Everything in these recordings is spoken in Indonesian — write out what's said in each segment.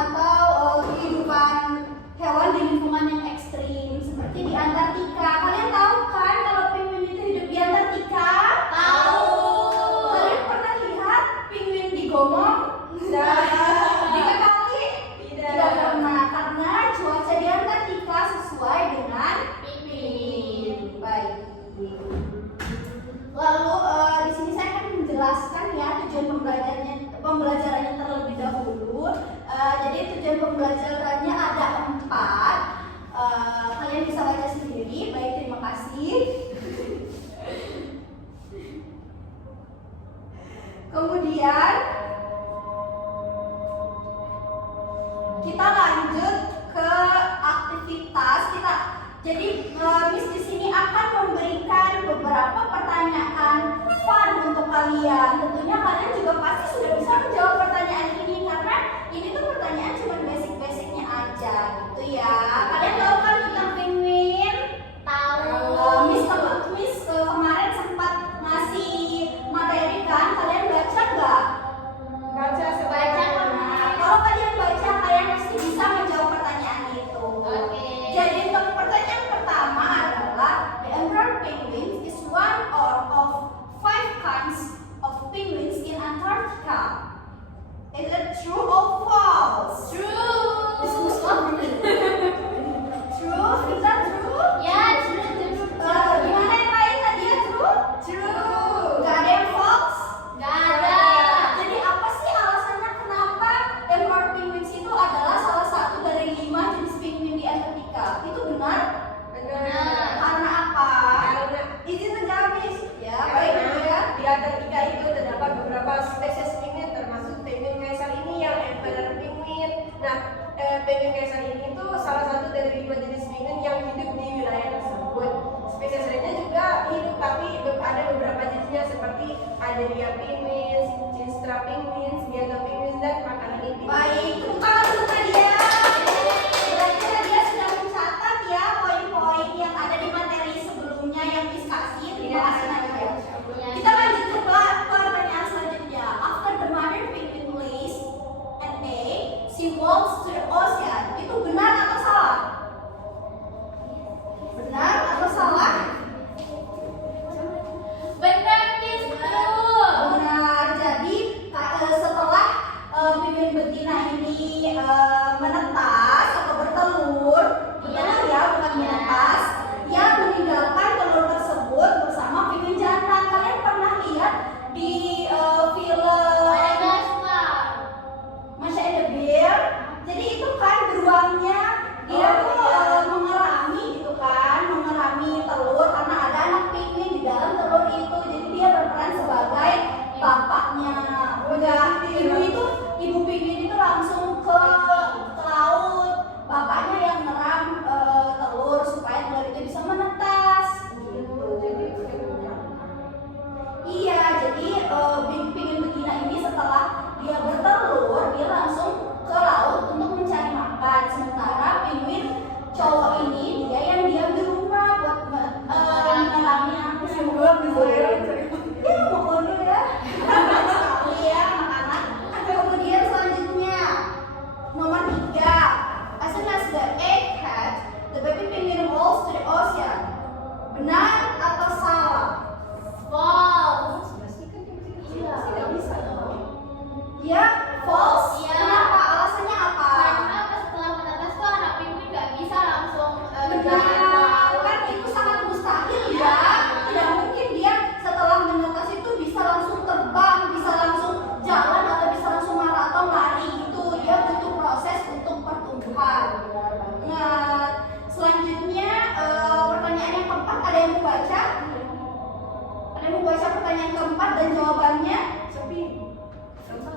atau kehidupan hewan di lingkungan yang ekstrim seperti di Antartika. Kalian tahu kan kalau penguin itu hidup di Antartika? Tahu. Kalian pernah lihat penguin digomong? Jika kali tidak pernah, karena cuaca di Antartika sesuai dengan penguin. Baik. Lalu di sini saya akan menjelaskan ya tujuan pembelajarannya terlebih dahulu. Jadi tujuan pembelajarannya ada 4. Kalian bisa baca sendiri. Baik, terima kasih. Kemudian kita lanjut ke aktivitas kita. Jadi Miss di sini akan memberikan beberapa pertanyaan fun untuk kalian. Tentunya kalian juga pasti sudah bisa menjawab pertanyaan ini karena ini tuh pertanyaan cuma basic-basicnya aja gitu ya. Kalian tahu kan tentang penguin? Tahu. Miss kemarin sempat ngasih materi kan? Kalian baca nggak? Baca. Nah, kalau kalian baca, kalian pasti bisa menjawab pertanyaan itu. Oke. Jadi untuk pertanyaan pertama adalah the emperor penguin is one of 5 kinds of penguins in Antarctica. Is it true or false? True. True? Is that true? Ya, true. Gimana yang lain tadi ya true? True. Gak ada yang false? Gak ada. Jadi apa sih alasannya kenapa emperor penguins itu adalah salah satu dari 5 jenis penguin di Antartika? Itu benar? Benar. Karena apa? Izin menjawab, Miss. Ya, baik ya. Di Antartika itu terdapat beberapa spesies penguin termasuk penguin kaisar ini yang emperor penguin. Nah, penguin kaisar ini tuh salah satu dari 5 jenis penguin yang hidup di wilayah tersebut. Spesies lainnya juga hidup tapi ada beberapa jenisnya seperti Adelia penguins, Cinstra penguins, Giaga penguins dan Makalani penguins. Baik, tepuk tangan untuk Nadia. Berarti Nadia sudah mencatat ya poin-poin yang ada di materi sebelumnya yang Miss kasih. Terima kasih Nadia. Kita lanjut ke pertanyaan selanjutnya. After the mother penguin lays an egg, she walks to the ocean. Itu benar atau salah? Benar atau salah? Benar, Miss. True. Benar. Jadi setelah penguin betina ini menetas atau bertelur, bertelur ya bukan menetas, dia meninggalkan telur tersebut bersama penguin jantan. Kalian pernah lihat di film Madagascar. Masya ada Bear? Jadi itu kan beruangnya dia tuh mengerami gitu kan, mengerami telur karena ada anak penguin di dalam telur itu. Jadi dia berperan sebagai bapaknya. Udah ibu penguin itu langsung ke laut. Bapaknya yang ngeram telur supaya telur itu bisa menetas. Gitu. Iya, jadi penguin betina ini setelah dia bertelur, dia langsung ke laut untuk mencari makan. Sementara penguin cowok ini dia yang diam di rumah buat mengalami apa sih? Ya, mau kondo ya. Sekali ya, anak-anak. Kemudian selanjutnya nomor 3. As soon as the egg hatch, the baby penguin rolls to the ocean. Benar atau salah? False. Tidak bisa dong. Ya, false. Iya. Kenapa? Alasannya apa? Karena pas setelah menetas tuh anak penguin nggak bisa langsung Benar, kan itu sangat mustahil ya. Tidak mungkin dia setelah menetas itu bisa langsung terbang, bisa langsung jalan atau bisa langsung maraton lari gitu. Dia butuh proses untuk pertumbuhan. Benar banget. Selanjutnya pertanyaan yang keempat, ada yang mau baca? Ada yang mau baca pertanyaan keempat dan jawabannya? Tapi sama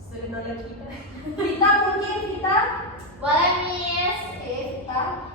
sudah nolak kita. Vita mungkin Vita? Boleh, Miss. Vita.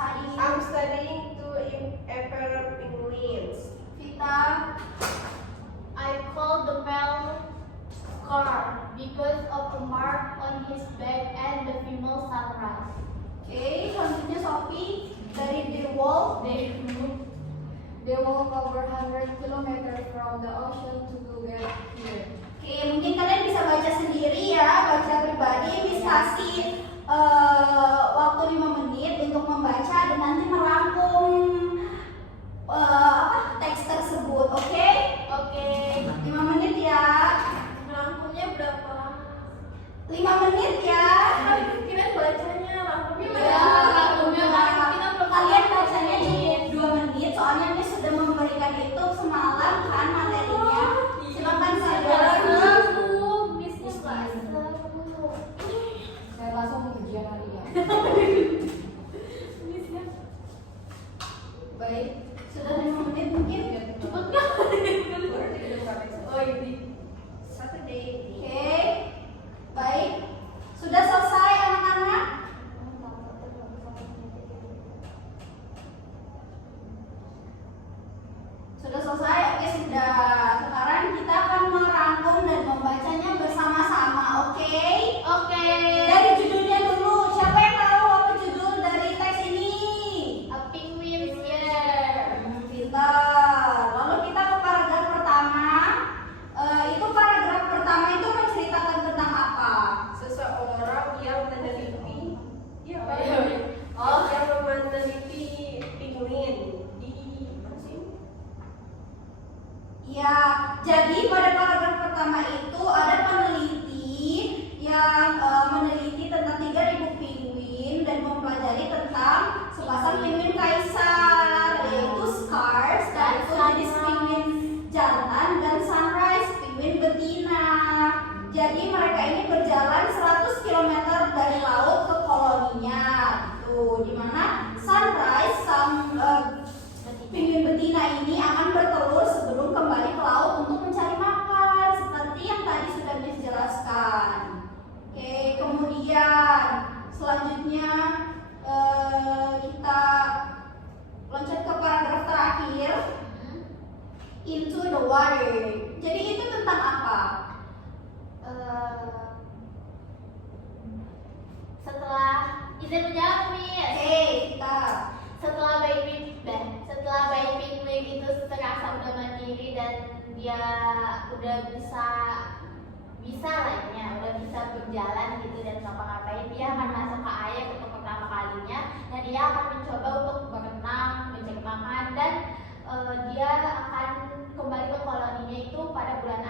I'm studying to emperor penguins. Vita. I call the male scar because of the mark on his back and the female sunrise. Oke, selanjutnya Sophie dari The Wall. They walk over 100 kilometers from the ocean to get here. Oke, mungkin kalian bisa baca sendiri ya, baca pribadi. Miss kasih waktu 5 menit untuk membaca dan nanti merangkum teks tersebut. Oke? Oke. 5 menit ya. Rangkumnya berapa? 5 menit ya. Kira bacanya rangkumnya Ya, kalian bacanya cukup 2 menit soalnya Miss sudah memberikan itu semalam kan materinya. Silakan saudara. Bisnis bahasa. Saya langsung ujian hari ya. Baik, sudah 5 menit mungkin. Cepet nggak? Oh ini Saturday. Oke, baik. Sudah selesai anak-anak? Sudah selesai? Oke, sudah. Sekarang kita akan merangkum dan membacanya bersama-sama, oke? Oke. Dari judulnya dulu, siapa yang tahu apa judul dari teks ini? A penguin's year. Pintar. Lalu kita ke paragraf pertama. Itu paragraf pertama itu menceritakan tentang apa? Seseorang yang meneliti, ya Pak, Oh. yang meneliti penguin di mana sih? Ya, jadi pada paragraf pertama itu ada peneliti yang meneliti tentang 3.000 penguin dan mempelajari tentang sepasang penguin kaisar, yaitu Scars, dan itu jenis penguin jantan, dan Sunrise, penguin betina. Jadi mereka ini berjalan 100 km dari laut ke koloninya, gitu. Dimana Sunrise sang penguin betina ini akan bertelur sebelum kembali ke laut untuk mencari makan, seperti yang tadi sudah Miss jelaskan. Oke, kemudian selanjutnya kita loncat ke paragraf terakhir, into the water. Jadi itu tentang apa? Setelah izin menjawab nih. Oke, kita Setelah bayi penguin itu terasa udah mandiri dan dia udah bisa lainnya, udah bisa berjalan gitu dan ngapa-ngapain, dia akan masuk ke air untuk pertama kalinya dan dia akan mencoba untuk berenang, mencari makan, dan dia akan kembali ke koloninya itu pada bulan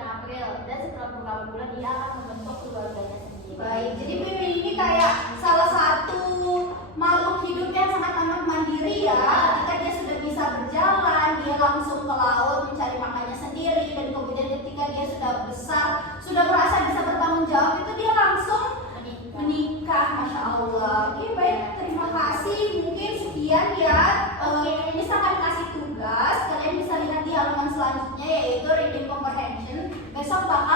April, dan setelah beberapa bulan dia akan membentuk keluarganya sendiri. baik. Jadi penguin ini kayak salah satu makhluk hidup yang sangat amat mandiri ya. Ketika dia sudah bisa berjalan, dia langsung ke laut mencari makannya sendiri, dan kemudian ketika dia sudah besar, sudah merasa bisa bertanggung jawab, itu dia langsung menikah. Masya Allah. Oke, baik, terima kasih. Mungkin sekian ya. Ini akan kasih tugas. Kalian bisa lihat di halaman selanjutnya, yaitu reading comprehension. Besok bakal